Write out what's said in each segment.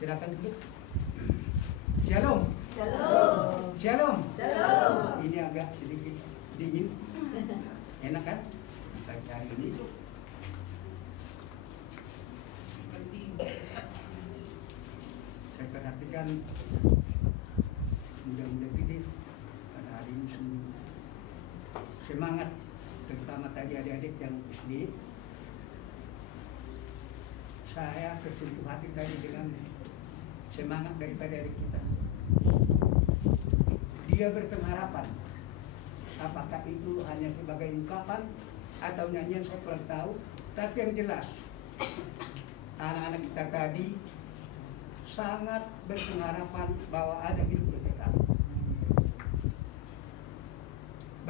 Silakan duduk. Shalom. Shalom. Shalom. Shalom. Ini agak sedikit dingin. Enak kan? Kita cari ini. Saya perhatikan mudah-mudahan ini pada hari ini sungguh semangat, terutama tadi adik-adik yang SD. Saya tersentuh hati tadi dengan semangat daripada adik kita. Dia berpengharapan. Apakah itu hanya sebagai ungkapan atau nyanyian saya kurang tahu. Tapi yang jelas, anak-anak kita tadi sangat berpengharapan bahwa ada hidup kekal.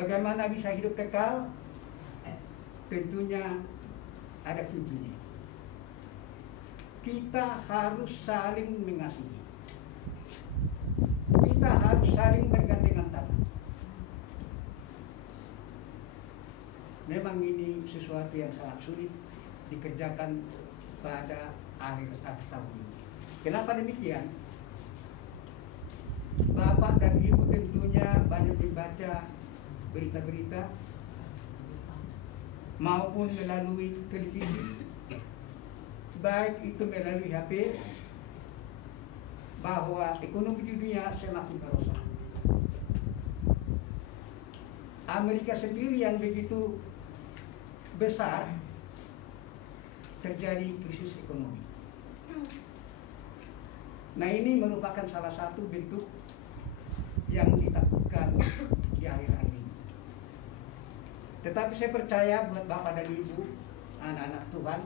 Bagaimana bisa hidup kekal? Tentunya ada kuncinya. Kita harus saling mengasihi. Kita harus saling bergandengan tangan. Memang ini sesuatu yang sangat sulit dikerjakan pada akhir tahun ini. Kenapa demikian? Bapak dan Ibu tentunya banyak membaca berita-berita maupun melalui televisi, baik itu melalui HP, bahwa ekonomi dunia semakin merosot. Amerika sendiri yang begitu besar terjadi krisis ekonomi. Nah, ini merupakan salah satu bentuk yang ditakutkan di akhir-akhir ini. Tetapi saya percaya buat Bapak dan Ibu, anak-anak Tuhan,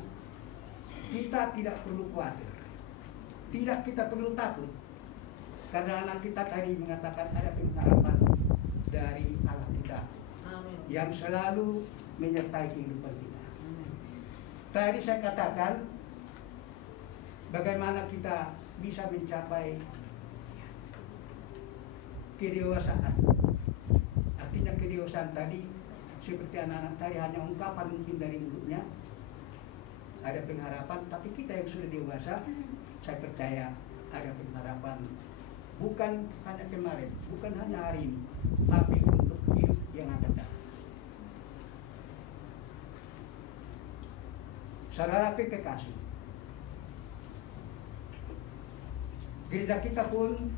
kita tidak perlu khawatir. Tidak kita perlu takut. Karena anak kita tadi mengatakan ada pengharapan dari Allah kita. Amin. Yang selalu menyertai kehidupan kita. Tadi saya katakan bagaimana kita bisa mencapai kedewasaan. Artinya kedewasaan tadi seperti anak-anak tadi hanya ungkapan mungkin dari mulutnya. Ada pengharapan, tapi kita yang sudah dewasa, saya percaya ada pengharapan. Bukan hanya kemarin, bukan hanya hari ini, tapi untuk hidup yang akan datang. Saudara kekasih, gereja kita pun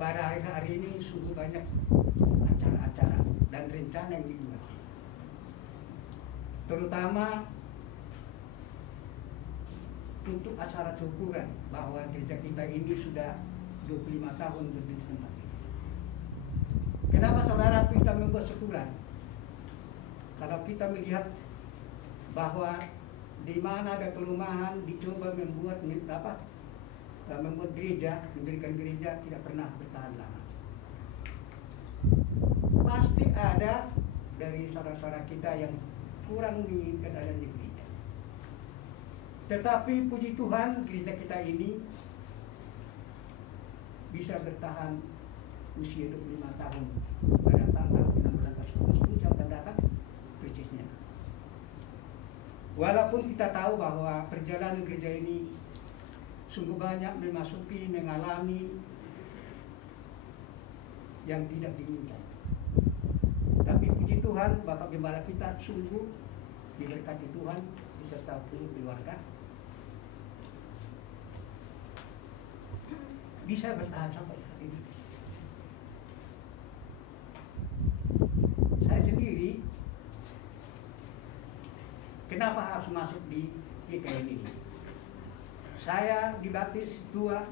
pada akhir hari ini sungguh banyak acara-acara dan rencana yang dibuat. Terutama untuk acara syukuran bahwa gereja kita ini sudah 25 tahun berdiri tempat ini. Kenapa saudara kita membuat syukuran? Kalau kita melihat bahwa di mana ada kelemahan dicoba membuat gereja, mendirikan gereja tidak pernah bertahan lama. Pasti ada dari saudara-saudara kita yang kurang menginginkan ada di gereja. Tetapi puji Tuhan gereja kita ini bisa bertahan usia 25 tahun pada tanggal 16 Agustus yang akan datang persisnya. Walaupun kita tahu bahwa perjalanan gereja ini sungguh banyak mengalami yang tidak diinginkan. Tapi puji Tuhan Bapak Gembala kita sungguh diberkati Tuhan beserta keluarga bisa bertahan sampai saat ini. Saya sendiri kenapa harus masuk di GKI ini? Saya dibaptis tua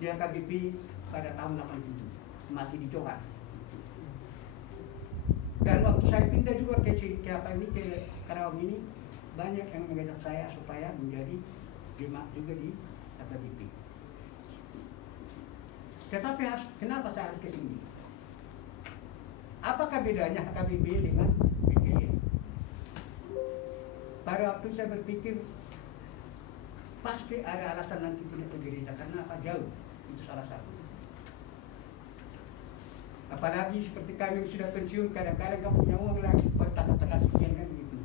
di AKBP pada tahun 87, masih di Johar. Dan waktu saya pindah juga ke Karawang ini, banyak yang mengajak saya supaya menjadi jemaat juga di AKBP. Tetapi kenapa saya harus ke sini? Apakah bedanya AKBP dengan GKI? Pada waktu saya berpikir pasti ada alasan nanti tidak ke gereja karena apa? Jauh, itu salah satu. Apalagi seperti kami yang sudah pensiun, kadang-kadang kamu punya uang lagi buat tengah-tengah sekian kan begitu.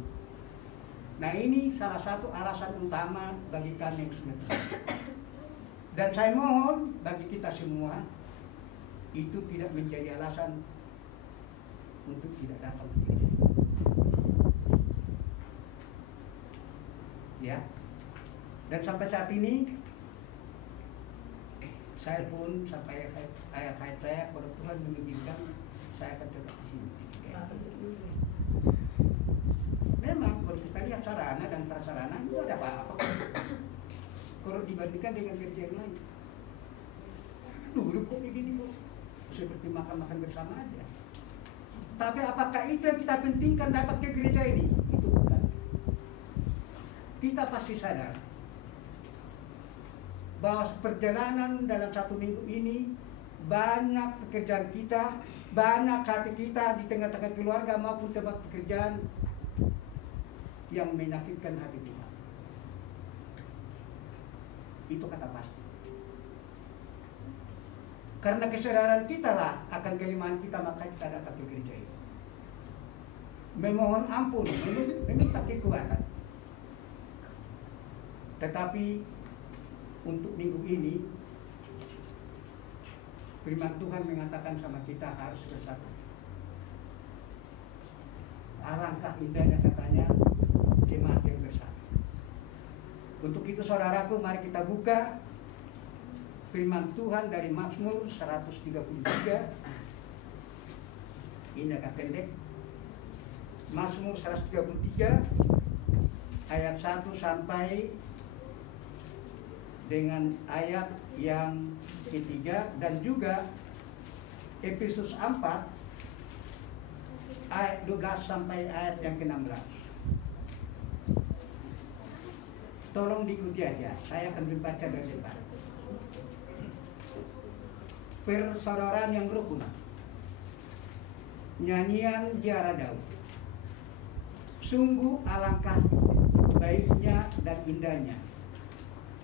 Nah, ini salah satu alasan utama bagi kami yang sudah pensiun. Dan saya mohon bagi kita semua itu tidak menjadi alasan untuk tidak datang ke gereja. Ya. Dan sampai saat ini saya pun sampai hayat saya kalau Tuhan mengizinkan saya akan tetap di sini. Memang kalau kita lihat sarana dan prasarana itu ada apa-apa. Kalau dibandingkan dengan gereja yang lain, dulu kok begini kok seperti makan-makan bersama aja. Tapi apakah itu yang kita pentingkan dapat ke gereja ini? Itu bukan. Kita pasti sadar bahwa perjalanan dalam 1 minggu ini banyak pekerjaan kita, banyak hati kita di tengah-tengah keluarga maupun tempat pekerjaan yang menyakitkan hati Tuhan. Itu kata pasti. Karena kesadaran kita lah akan kelemahan kita, maka kita datang ke gereja itu. Memohon ampun, meminta kekuatan. Tetapi untuk minggu ini firman Tuhan mengatakan sama kita harus bersatu. Alangkah indahnya katanya jemaat yang bersatu. Untuk itu saudaraku, mari kita buka firman Tuhan dari Mazmur 133. Ini agak pendek. Mazmur 133 ayat 1 sampai dengan ayat yang ketiga, dan juga Efesus 4 ayat 12 sampai ayat yang ke-16. Tolong diikuti aja, saya akan membaca dari depan. Persaudaraan yang rukun, nyanyian Ziarah Daud. Sungguh alangkah baiknya dan indahnya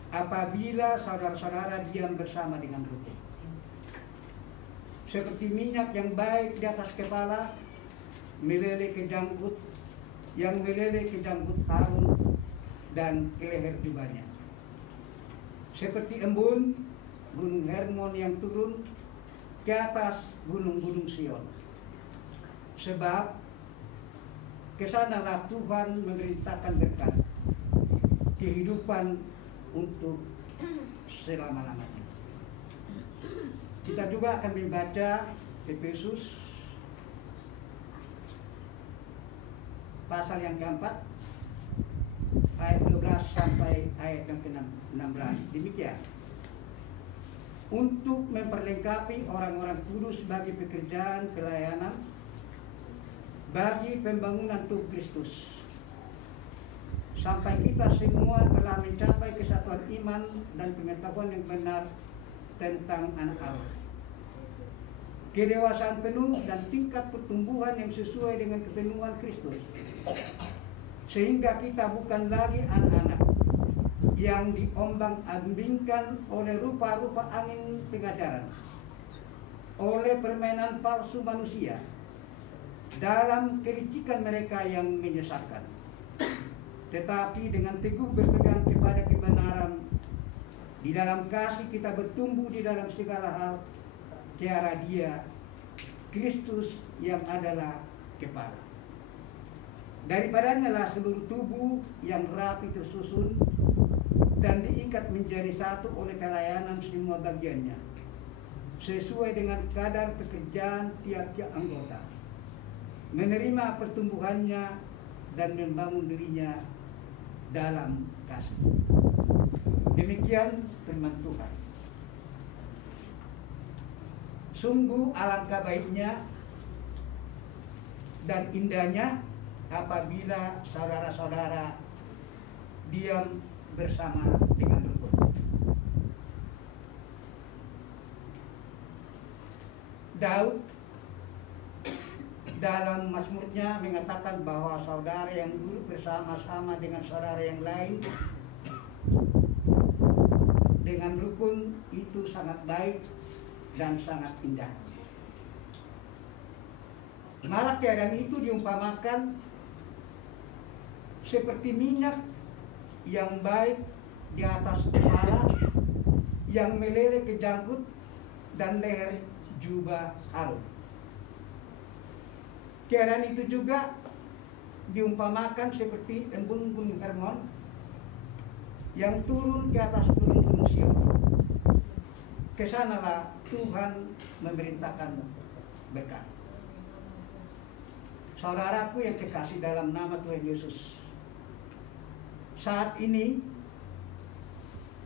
apabila saudara-saudara diam bersama dengan rukun. Seperti minyak yang baik di atas kepala, meleleh ke janggut, yang meleleh ke janggut Harun dan ke leher jubahnya. Seperti embun gunung Hermon yang turun ke atas gunung-gunung Sion. Sebab kesanalah Tuhan memerintahkan berkat, kehidupan untuk selama-lamanya. Kita juga akan membaca Efesus pasal yang keempat ayat 12 sampai ayat yang ke-16. Demikian. Untuk memperlengkapi orang-orang kudus bagi pekerjaan pelayanan, bagi pembangunan tubuh Kristus, sampai kita semua telah mencapai kesatuan iman dan pengetahuan yang benar tentang anak Allah, kedewasaan penuh dan tingkat pertumbuhan yang sesuai dengan kepenuhan Kristus, sehingga kita bukan lagi anak-anak yang diombang-ambingkan oleh rupa-rupa angin pengajaran, oleh permainan palsu manusia, dalam kelicikan mereka yang menyesatkan, tetapi dengan teguh berpegang kepada kebenaran. Di dalam kasih kita bertumbuh di dalam segala hal ke arah Dia, Kristus yang adalah kepala. Daripadanya lah seluruh tubuh yang rapi tersusun dan diikat menjadi satu oleh kelayanan semua bagiannya, sesuai dengan kadar pekerjaan tiap-tiap anggota, menerima pertumbuhannya dan membangun dirinya dalam kasih. Demikian firman Tuhan. Sungguh alangkah baiknya dan indahnya apabila saudara-saudara diam bersama dengan rukun. Daud dalam Mazmurnya mengatakan bahwa saudara yang duduk bersama-sama dengan saudara yang lain dengan rukun itu sangat baik dan sangat indah. Malah keadaan itu diumpamakan seperti minyak yang baik di atas kepala, yang meleleh ke jangkut dan leher jubah Harun. Keadaan itu juga diumpamakan seperti embun-embun Hermon yang turun ke atas gunung-gunung Sion. Kesanalah Tuhan memerintahkan berkat. Saudaraku yang kekasih dalam nama Tuhan Yesus, saat ini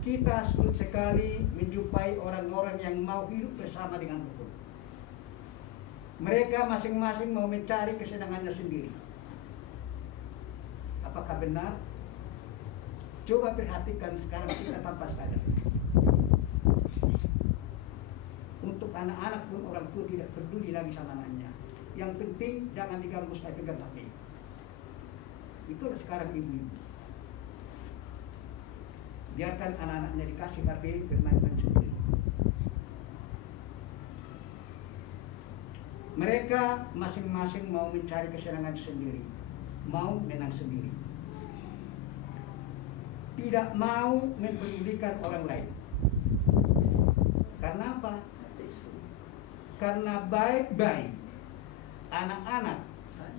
kita sulit sekali menjumpai orang-orang yang mau hidup bersama dengan Tuhan. Mereka masing-masing mau mencari kesenangannya sendiri. Apakah benar? Coba perhatikan sekarang kita tanpa sadar. Untuk anak-anak pun orang tua tidak peduli lagi sama anaknya. Yang penting jangan diganggu, saya pegang HP. Itulah sekarang ibu-ibu. Biarkan anak-anaknya dikasih HP bermain-main sendiri. Mereka masing-masing mau mencari kesenangan sendiri, mau menang sendiri, tidak mau mempedulikan orang lain. Karena apa? Karena baik-baik anak-anak,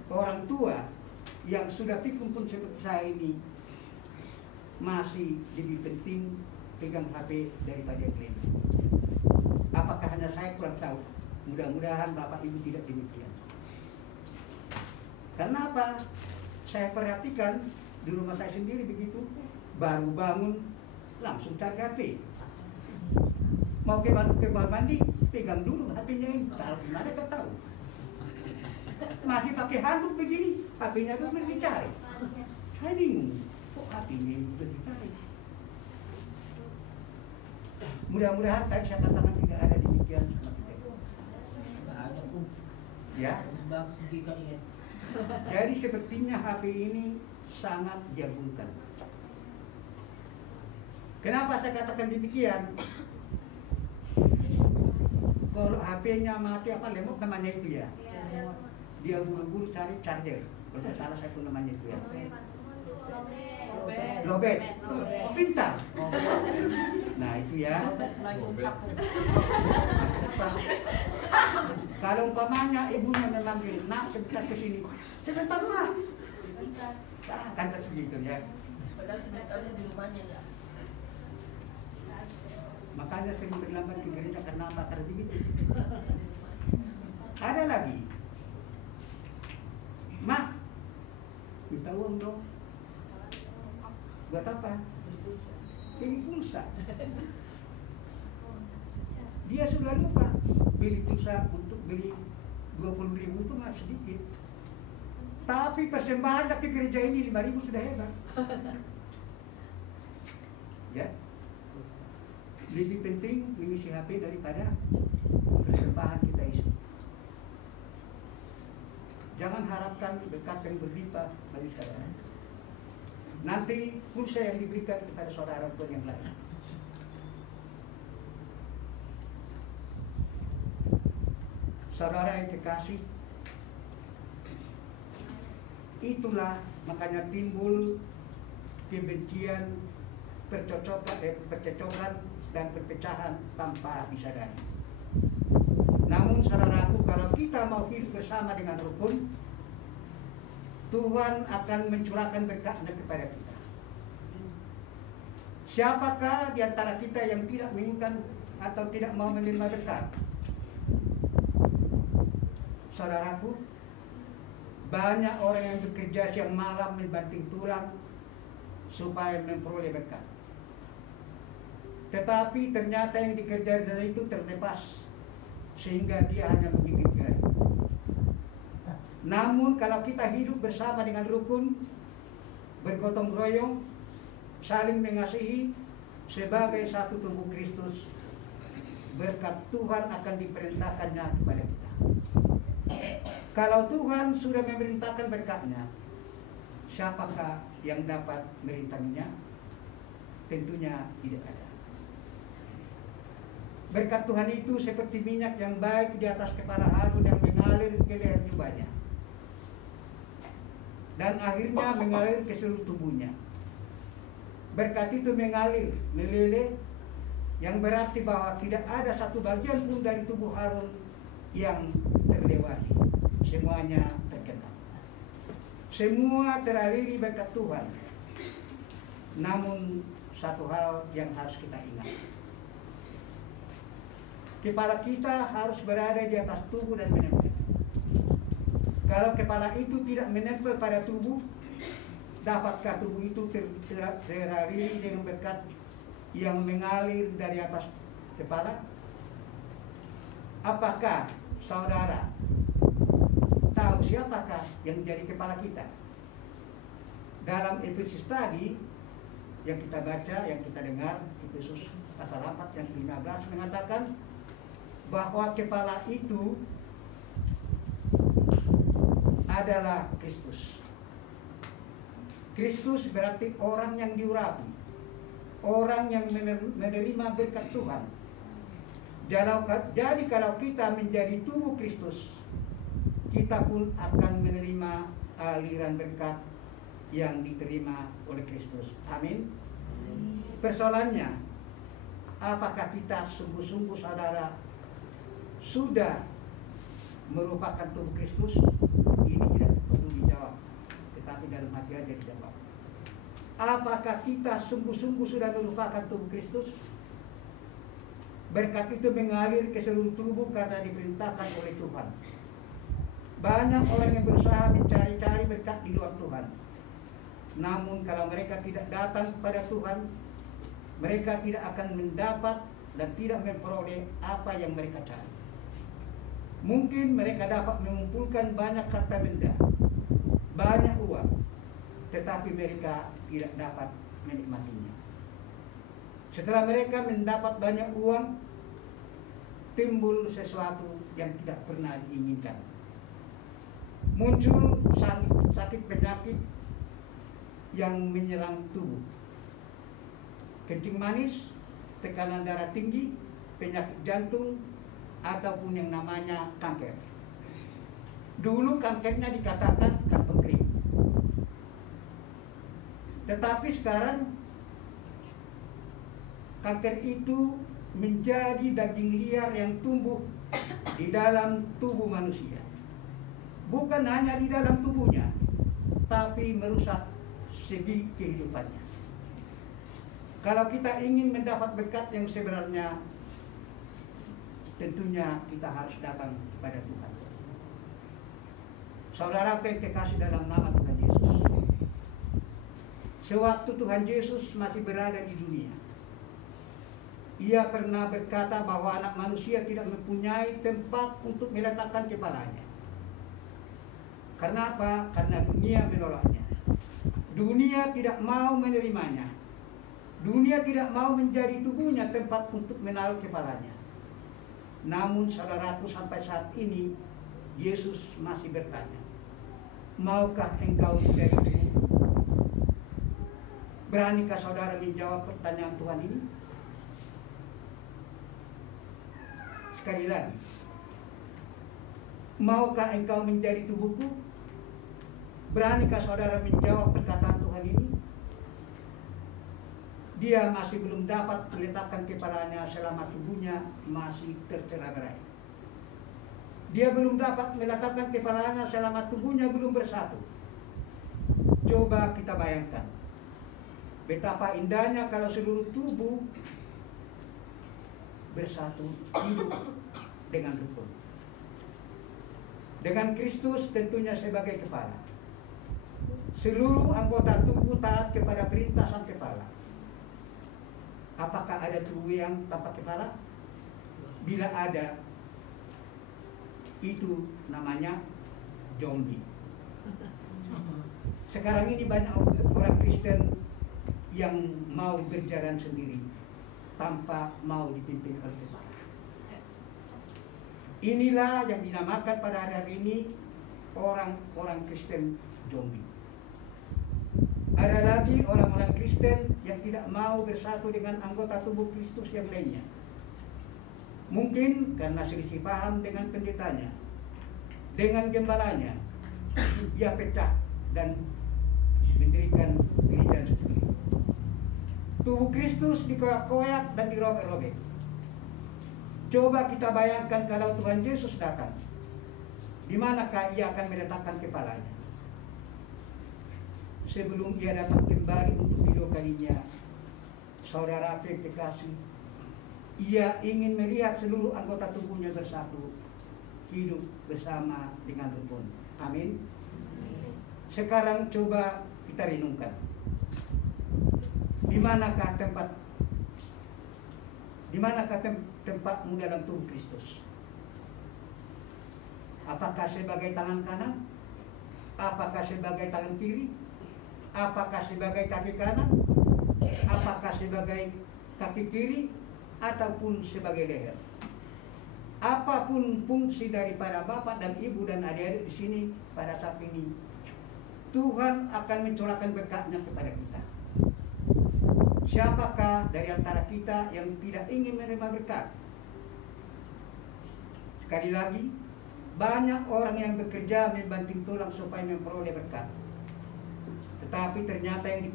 orang tua yang sudah pikun pun seperti saya ini masih lebih penting pegang HP daripada yang lain. Apakah hanya saya kurang tahu? Mudah-mudahan Bapak Ibu tidak demikian. Karena apa? Saya perhatikan di rumah saya sendiri begitu, baru bangun langsung cari HP. Mau ke kamar mandi, pegang dulu HP-nya ini. Taruh di mana kau tahu? Masih pakai handuk begini, HP-nya itu dicari. Saya bingung, kok HP-nya itu dicari? Mudah-mudahan tadi saya katakan tidak ada demikian sama kita. Ya. Jadi sepertinya HP ini sangat diagungkan. Kenapa saya katakan demikian? Kalau HP-nya mati apa lemot namanya itu ya? Dia buru-buru cari charger. Kalau tidak salah saya pun namanya itu ya. Lobet. Oh, pintar. Nah itu ya. Kalau umpamanya ibunya memanggil, nak sebentar ke sini. Sebentar nak. Kan segitu ya. Padahal sebentarnya di rumahnya enggak. Makanya sering berlambat ke gereja karena apa? Karena begitu. Ada lagi. Mak, minta uang dong. Buat apa? Ini pulsa. Dia sudah lupa beli pulsa untuk beli 20.000 itu nggak sedikit. Tapi persembahan ke gereja ini 5.000 sudah hebat. Ya. Lebih penting mengisi HP daripada persembahan kita isi. Jangan harapkan berkat yang berlimpah bagi saudara. Nanti pulsa yang diberikan kepada saudara pun yang lain. Saudara yang kekasih, itulah makanya timbul kebencian, percecokan dan perpecahan tanpa disadari. Namun saudaraku, kalau kita mau hidup bersama dengan rukun, Tuhan akan mencurahkan berkat-Nya kepada kita. Siapakah di antara kita yang tidak menginginkan atau tidak mau menerima berkat? Saudaraku, banyak orang yang bekerja siang malam membanting tulang supaya memperoleh berkat. Tetapi ternyata yang dikerjakan itu terlepas sehingga dia hanya membikin gaji. Namun kalau kita hidup bersama dengan rukun, bergotong royong, saling mengasihi sebagai satu tubuh Kristus, berkat Tuhan akan diperintahkannya kepada kita. Kalau Tuhan sudah memerintahkan berkat-Nya, siapakah yang dapat merintanginya? Tentunya tidak ada. Berkat Tuhan itu seperti minyak yang baik di atas kepala Harun yang mengalir ke leher jubahnya dan akhirnya mengalir ke seluruh tubuhnya. Berkat itu mengalir, meleleh Yang berarti bahwa tidak ada satu bagian pun dari tubuh Harun yang terlewati. Semuanya terkena. Semua teraliri berkat Tuhan. Namun satu hal yang harus kita ingat. Kepala kita harus berada di atas tubuh dan menempel. Kalau kepala itu tidak menempel pada tubuh, dapatkah tubuh itu teraliri dengan berkat yang mengalir dari atas kepala? Apakah saudara tahu siapakah yang menjadi kepala kita? Dalam Efesus tadi yang kita baca, yang kita dengar, Efesus pasal 4 yang 15 mengatakan bahwa kepala itu adalah Kristus. Kristus berarti orang yang diurapi, orang yang menerima berkat Tuhan. Jadi kalau kita menjadi tubuh Kristus, kita pun akan menerima aliran berkat yang diterima oleh Kristus. Amin. Persoalannya, apakah kita sungguh-sungguh saudara sudah merupakan tubuh Kristus? Ini tidak perlu dijawab, tetapi dalam hati aja dijawab. Apakah kita sungguh-sungguh sudah merupakan tubuh Kristus? Berkat itu mengalir ke seluruh tubuh karena diperintahkan oleh Tuhan. Banyak orang yang berusaha mencari-cari berkat di luar Tuhan. Namun kalau mereka tidak datang kepada Tuhan, mereka tidak akan mendapat dan tidak memperoleh apa yang mereka cari. Mungkin mereka dapat mengumpulkan banyak harta benda, banyak uang, tetapi mereka tidak dapat menikmatinya. Setelah mereka mendapat banyak uang, timbul sesuatu yang tidak pernah diinginkan. Muncul sakit penyakit yang menyerang tubuh. Kencing manis, tekanan darah tinggi, penyakit jantung, ataupun yang namanya kanker. Dulu kankernya dikatakan kanker kering. Tetapi sekarang kanker itu menjadi daging liar yang tumbuh di dalam tubuh manusia. Bukan hanya di dalam tubuhnya, tapi merusak segi kehidupannya. Kalau kita ingin mendapat berkat yang sebenarnya, tentunya kita harus datang kepada Tuhan. Saudara kasih dalam nama Tuhan Yesus. Sewaktu Tuhan Yesus masih berada di dunia, Ia pernah berkata bahwa anak manusia tidak mempunyai tempat untuk meletakkan kepalanya. Karena apa? Karena dunia menolaknya. Dunia tidak mau menerimanya. Dunia tidak mau menjadi tubuhnya tempat untuk menaruh kepalanya. Namun saudaraku, sampai saat ini Yesus masih bertanya, maukah engkau menjadi tubuhku? Beranikah saudara menjawab pertanyaan Tuhan ini? Sekali lagi, maukah engkau menjadi tubuhku? Beranikah saudara menjawab perkataan Tuhan ini? Dia masih belum dapat meletakkan kepalanya selama tubuhnya masih tercerai-berai. Dia belum dapat meletakkan kepalanya selama tubuhnya belum bersatu. Coba kita bayangkan, betapa indahnya kalau seluruh tubuh bersatu hidup dengan rukun. Dengan Kristus tentunya sebagai kepala. Seluruh anggota tubuh taat kepada perintah sang kepala. Apakah ada tubuh yang tanpa kepala? Bila ada, itu namanya zombie. Sekarang ini banyak orang Kristen yang mau berjalan sendiri tanpa mau dipimpin oleh kepala. Inilah yang dinamakan pada hari ini orang-orang Kristen zombie. Ada lagi orang-orang Kristen yang tidak mau bersatu dengan anggota tubuh Kristus yang lainnya. Mungkin karena selisih paham dengan pendetanya, dengan gembalanya, ia pecah dan mendirikan gereja sendiri. Tubuh Kristus dikoyak-koyak dan dirobek-robek. Coba kita bayangkan kalau Tuhan Yesus datang, di manakah ia akan meletakkan kepalanya? Sebelum ia dapat kembali untuk kedua kalinya, saudara kekasih, ia ingin melihat seluruh anggota tubuhnya bersatu, hidup bersama dengan rukun. Amin. Sekarang coba kita renungkan, di manakah tempatmu dalam tubuh Kristus? Apakah sebagai tangan kanan? Apakah sebagai tangan kiri? Apakah sebagai kaki kanan? Apakah sebagai kaki kiri? Ataupun sebagai leher? Apapun fungsi daripada Bapak dan Ibu dan adik-adik di sini pada saat ini, Tuhan akan mencurahkan berkat-Nya kepada kita. Siapakah dari antara kita yang tidak ingin menerima berkat? Sekali lagi, banyak orang yang bekerja membanting tulang supaya memperoleh berkat. Tetapi ternyata yang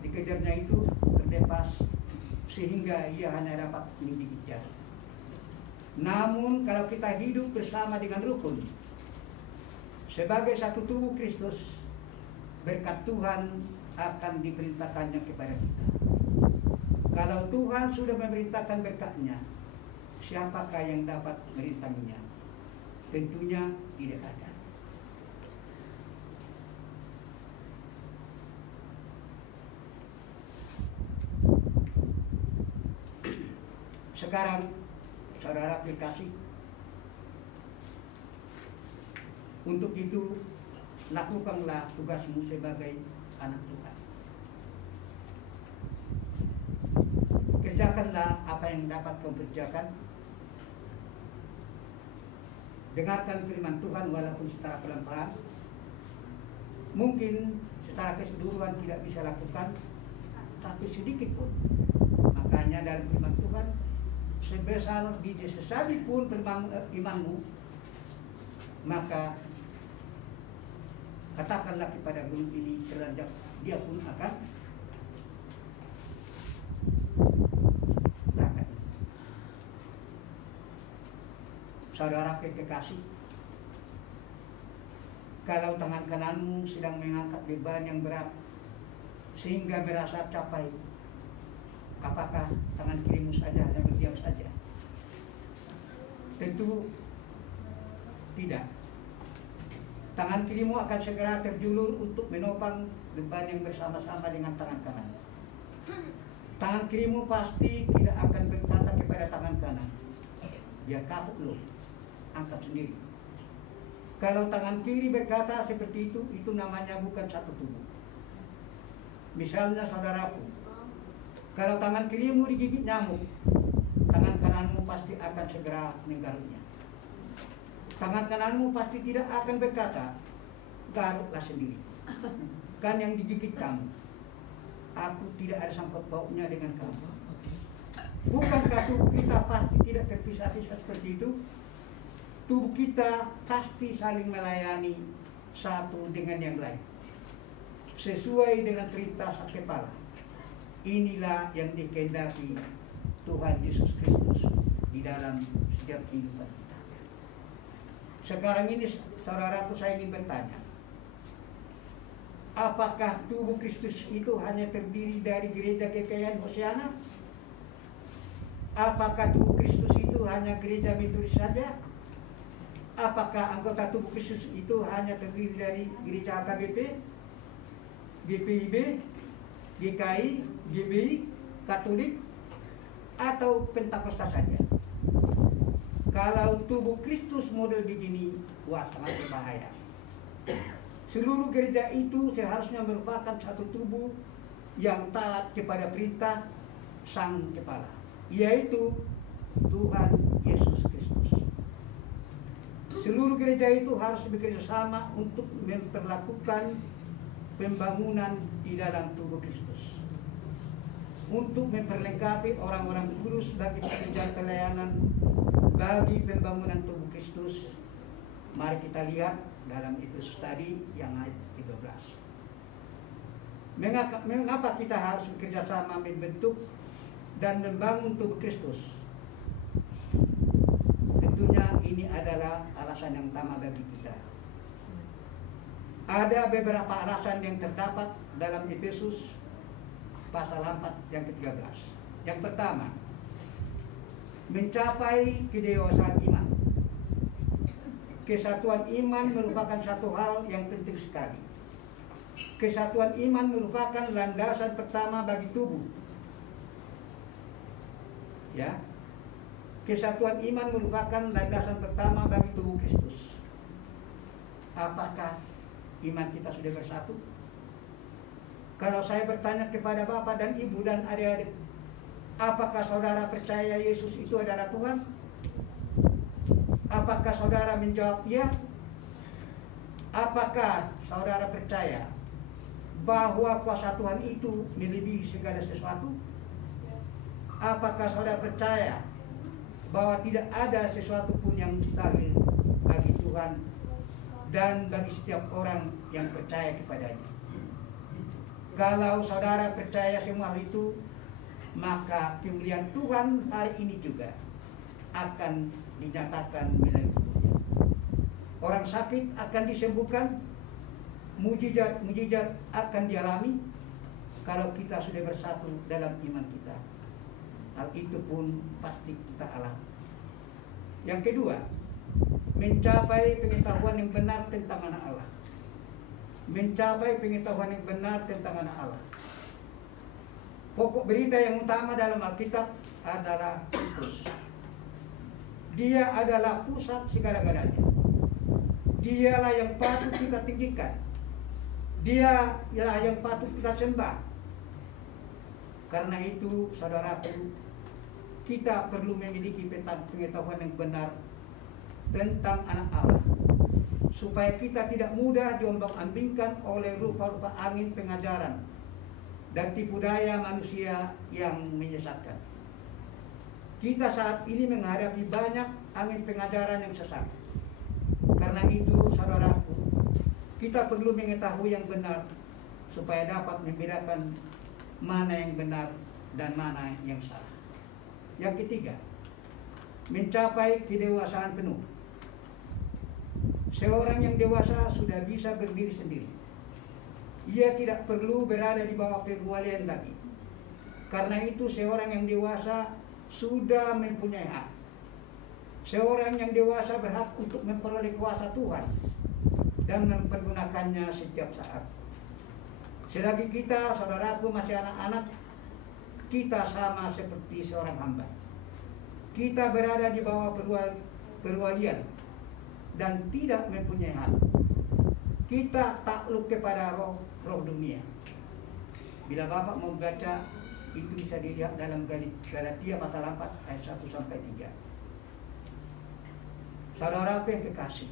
dikejarnya itu terlepas, sehingga ia hanya dapat menggigit jari. Namun kalau kita hidup bersama dengan rukun, sebagai satu tubuh Kristus, berkat Tuhan akan diperintahkannya kepada kita. Kalau Tuhan sudah memerintahkan berkat-Nya, siapakah yang dapat merintanginya? Tentunya tidak ada. Sekarang, saudara kekasih, untuk itu lakukanlah tugasmu sebagai anak Tuhan. Kerjakanlah apa yang dapat kau kerjakan. Dengarkan firman Tuhan walaupun secara pelan-pelan. Mungkin secara keseluruhan tidak bisa lakukan, tapi sedikit pun. Makanya dalam firman Tuhan, sebesar biji sesawi pun imanmu, maka katakanlah kepada gunung ini terhadap, dia pun akan berangkat. Saudara kekasih, kalau tangan kananmu sedang mengangkat beban yang berat sehingga merasa capek, apakah tangan kirimu saja yang berdiam saja? Tentu tidak. Tangan kirimu akan segera terjulur untuk menopang beban yang bersama-sama dengan tangan kanan. Tangan kirimu pasti tidak akan berkata kepada tangan kanan, biar kapuk loh, angkat sendiri. Kalau tangan kiri berkata seperti itu namanya bukan satu tubuh. Misalnya saudaraku, kalau tangan kirimu digigit nyamuk, tangan kananmu pasti akan segera menggaruknya. Tangan kananmu pasti tidak akan berkata, garuklah sendiri. Kan yang digigit kamu. Aku tidak ada sangkut pautnya dengan kamu. Bukankah tubuh kita pasti tidak terpisah-pisah seperti itu? Tubuh kita pasti saling melayani satu dengan yang lain, sesuai dengan perintah sang kepala. Inilah yang dikehendaki Tuhan Yesus Kristus di dalam setiap kehidupan kita. Sekarang ini saudaraku, saya ingin bertanya, apakah tubuh Kristus itu hanya terdiri dari gereja GKI Hosiana? Apakah tubuh Kristus itu hanya gereja Metodis saja? Apakah anggota tubuh Kristus itu hanya terdiri dari gereja AKBP, GPIB, GKI, GBI, Katolik, atau Pentakosta saja? Kalau tubuh Kristus model begini, wah sangat berbahaya. Seluruh gereja itu seharusnya merupakan satu tubuh yang taat kepada perintah Sang Kepala, yaitu Tuhan Yesus Kristus. Seluruh gereja itu harus bekerja sama untuk memperlakukan pembangunan di dalam tubuh Kristus, untuk memperlengkapi orang-orang kudus bagi pekerjaan pelayanan bagi pembangunan tubuh Kristus. Mari kita lihat dalam Efesus tadi yang ayat 13. Mengapa kita harus bekerja sama membentuk dan membangun tubuh Kristus? Tentunya ini adalah alasan yang utama bagi kita. Ada beberapa alasan yang terdapat dalam Efesus pasal 4 yang ke-13. Yang pertama, mencapai kedewasaan iman. Kesatuan iman merupakan satu hal yang penting sekali. Kesatuan iman merupakan landasan pertama bagi tubuh. Ya. Kesatuan iman merupakan landasan pertama bagi tubuh Kristus. Apakah iman kita sudah bersatu? Kalau saya bertanya kepada Bapak dan Ibu dan adik-adik, apakah saudara percaya Yesus itu adalah Tuhan? Apakah saudara menjawab ya? Apakah saudara percaya bahwa kuasa Tuhan itu melebihi segala sesuatu? Apakah saudara percaya bahwa tidak ada sesuatu pun yang mustahil bagi Tuhan dan bagi setiap orang yang percaya kepadanya? Kalau saudara percaya semua hal itu, maka kemuliaan Tuhan hari ini juga akan dinyatakan melalui tubuhnya. Orang sakit akan disembuhkan, mujizat akan dialami kalau kita sudah bersatu dalam iman kita. Hal itu pun pasti kita alami. Yang kedua, mencapai pengetahuan yang benar tentang anak Allah. Mencapai pengetahuan yang benar tentang anak Allah. Pokok berita yang utama dalam Alkitab adalah Kristus. Dia adalah pusat segala-galanya. Dialah yang patut kita tinggikan. Dialah yang patut kita sembah. Karena itu, saudaraku, kita perlu memiliki pengetahuan yang benar tentang anak Allah, supaya kita tidak mudah diombang-ambingkan oleh rupa-rupa angin pengajaran dan tipu daya manusia yang menyesatkan. Kita saat ini menghadapi banyak angin pengajaran yang sesat. Karena itu, saudaraku, kita perlu mengetahui yang benar supaya dapat membedakan mana yang benar dan mana yang salah. Yang ketiga, mencapai kedewasaan penuh. Seorang yang dewasa sudah bisa berdiri sendiri. Ia tidak perlu berada di bawah pengecualian lagi. Karena itu seorang yang dewasa sudah mempunyai hak. Seorang yang dewasa berhak untuk memperoleh kuasa Tuhan dan mempergunakannya setiap saat. Selagi kita, saudaraku, masih anak-anak, kita sama seperti seorang hamba. Kita berada di bawah perwalian dan tidak mempunyai hak. Kita takluk kepada roh dunia. Bila Bapak mau baca, itu bisa dilihat dalam Galatia pasal 4 ayat 1 sampai 3. Saudara yang kekasih,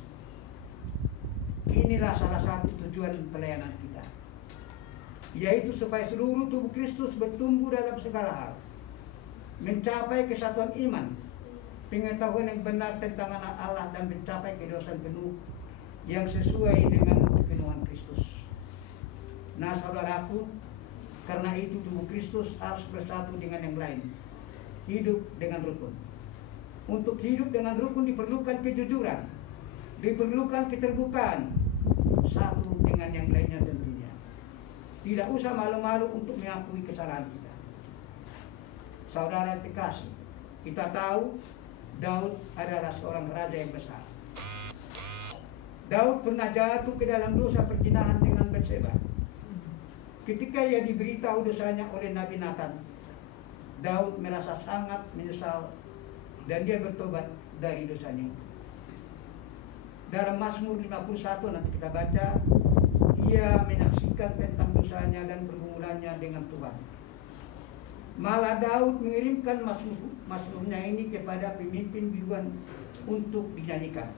inilah salah satu tujuan pelayanan kita, yaitu supaya seluruh tubuh Kristus bertumbuh dalam segala hal, mencapai kesatuan iman, pengetahuan yang benar tentang anak Allah, dan mencapai kedewasaan penuh yang sesuai dengan kepenuhan Kristus. Nah, saudaraku, karena itu tubuh Kristus harus bersatu dengan yang lain, hidup dengan rukun. Untuk hidup dengan rukun diperlukan kejujuran, diperlukan keterbukaan, satu dengan yang lainnya tentunya. Tidak usah malu-malu untuk mengakui kesalahan kita. Saudara terkasih, kita tahu Daud adalah seorang raja yang besar. Daud pernah jatuh ke dalam dosa perzinahan dengan Batseba. Ketika ia diberitahu dosanya oleh Nabi Nathan, Daud merasa sangat menyesal dan dia bertobat dari dosanya. Dalam Mazmur 51 nanti kita baca, ia menyaksikan tentang dosanya dan pergumulannya dengan Tuhan. Malah Daud mengirimkan mazmurnya ini kepada pemimpin biduan untuk dinyanyikan.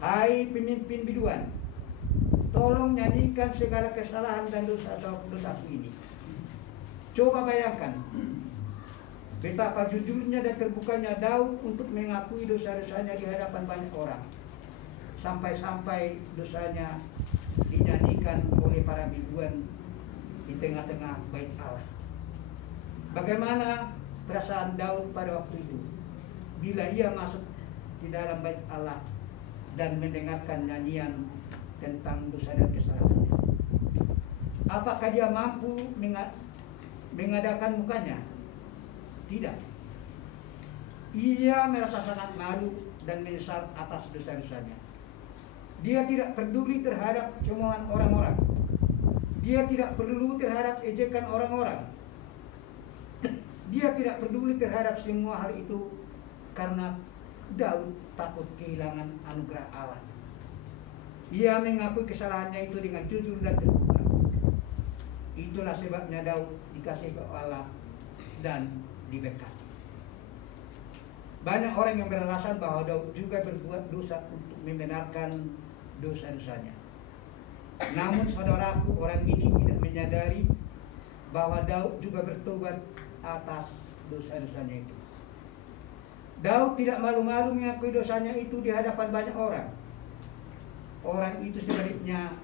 Hai pemimpin biduan, tolong nyanyikan segala kesalahan dan dosa-dosaku ini. Coba bayangkan betapa jujurnya dan terbukanya Daud untuk mengakui dosa-dosanya di hadapan banyak orang. Sampai-sampai dosanya dinyanyikan oleh para biduan di tengah-tengah bait Allah. Bagaimana perasaan Daud pada waktu itu bila ia masuk di dalam bait Allah dan mendengarkan nyanyian tentang dosa dan kesalahan? Apakah dia mampu mengadakan mukanya? Tidak. Ia merasa sangat malu dan menyesal atas dosa-dosanya. Dia tidak peduli terhadap cemoohan orang-orang. Dia tidak peduli terhadap ejekan orang-orang. Dia tidak peduli terhadap semua hal itu karena Daud takut kehilangan anugerah Allah. Ia mengakui kesalahannya itu dengan jujur dan terbuka. Itulah sebabnya Daud dikasihi Allah dan diberkati. Banyak orang yang beralasan bahwa Daud juga berbuat dosa untuk membenarkan dosa-dosanya. Namun saudaraku, orang ini tidak menyadari bahwa Daud juga bertobat atas dosa-dosanya itu. Daud tidak malu-malu mengakui dosanya itu di hadapan banyak orang. Orang itu sebaliknya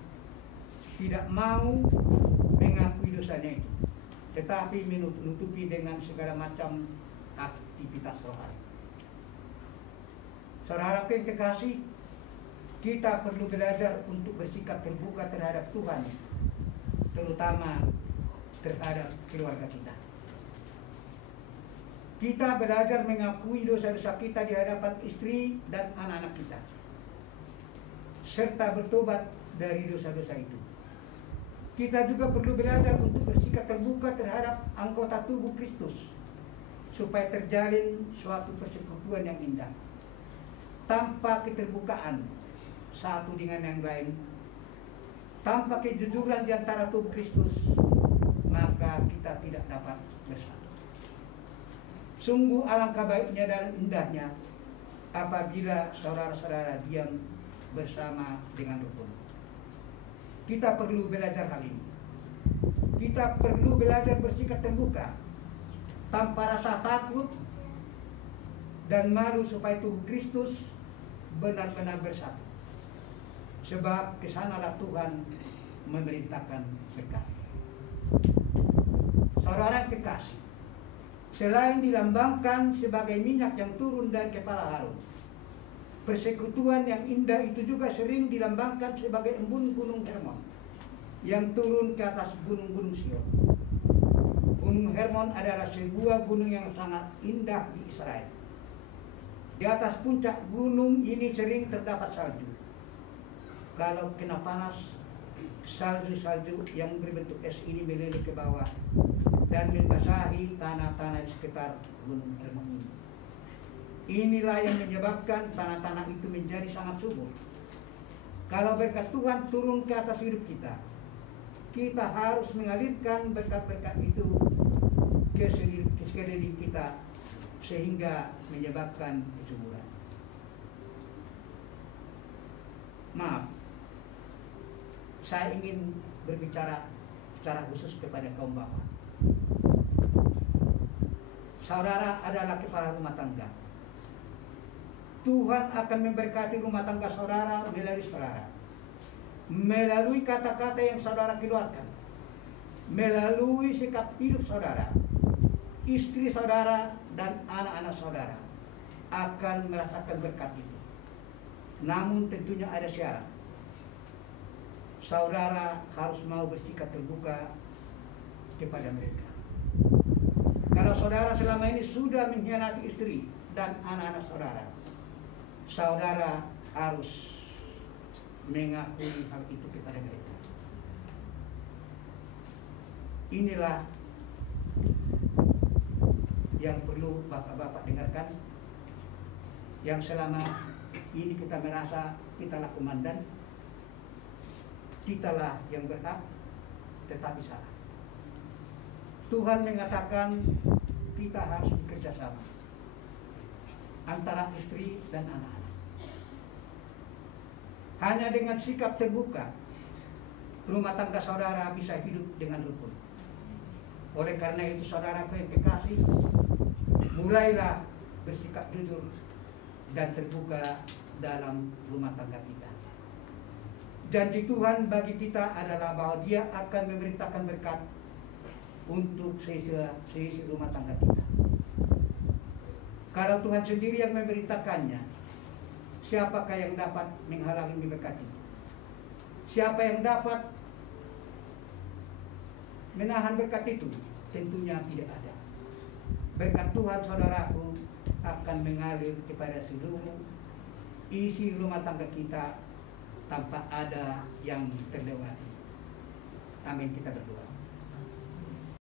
tidak mau mengakui dosanya itu, tetapi menutupi dengan segala macam aktivitas rohani. Saudara yang kekasih, kita perlu belajar untuk bersikap terbuka terhadap Tuhan, terutama terhadap keluarga kita. Kita belajar mengakui dosa-dosa kita di hadapan istri dan anak-anak kita, serta bertobat dari dosa-dosa itu. Kita juga perlu belajar untuk bersikap terbuka terhadap anggota tubuh Kristus, supaya terjalin suatu persekutuan yang indah. Tanpa keterbukaan satu dengan yang lain, tanpa kejujuran di antara tubuh Kristus, maka kita tidak dapat bersatu. Sungguh alangkah baiknya dan indahnya apabila saudara-saudara diam bersama dengan rukun. Kita perlu belajar hal ini. Kita perlu belajar bersikap terbuka tanpa rasa takut dan malu, supaya tubuh Kristus benar-benar bersatu. Sebab kesanalah Tuhan memerintahkan berkat. Saudara kekasih, selain dilambangkan sebagai minyak yang turun dari kepala Harun, persekutuan yang indah itu juga sering dilambangkan sebagai embun gunung Hermon yang turun ke atas gunung-gunung Sion. Gunung Hermon adalah sebuah gunung yang sangat indah di Israel. Di atas puncak gunung ini sering terdapat salju. Kalau kena panas, salju-salju yang berbentuk es ini meleleh ke bawah dan membasahi tanah-tanah di sekitar gunung Hermon ini. Inilah yang menyebabkan tanah-tanah itu menjadi sangat subur. Kalau berkat Tuhan turun ke atas hidup kita, kita harus mengalirkan berkat-berkat itu ke sekeliling kita, sehingga menyebabkan kesuburan. Maaf, saya ingin berbicara secara khusus kepada kaum bapak. Saudara adalah kepala rumah tangga. Tuhan akan memberkati rumah tangga saudara melalui saudara, melalui kata-kata yang saudara keluarkan, melalui sikap hidup saudara. Istri saudara dan anak-anak saudara akan merasakan berkat itu. Namun tentunya ada syarat. Saudara harus mau bersikap terbuka kepada mereka. Kalau saudara selama ini sudah mengkhianati istri dan anak-anak saudara, saudara harus mengakui hal itu kepada mereka. Inilah yang perlu bapak-bapak dengarkan, yang selama ini kita merasa kitalah komandan, kitalah yang berhak, tetapi salah. Tuhan mengatakan kita harus bekerja sama antara istri dan anak-anak. Hanya dengan sikap terbuka, rumah tangga saudara bisa hidup dengan rukun. Oleh karena itu saudara yang kekasih, mulailah bersikap jujur dan terbuka dalam rumah tangga kita. Janji Tuhan bagi kita adalah bahwa Dia akan memerintahkan berkat untuk seisi rumah tangga kita. Kalau Tuhan sendiri yang memerintahkannya, siapakah yang dapat menghalangi memberkati? Siapa yang dapat menahan berkat itu? Tentunya tidak ada. Berkat Tuhan, saudaraku, akan mengalir kepada seluruh isi rumah tangga kita tanpa ada yang terlewati. Amin, kita berdoa.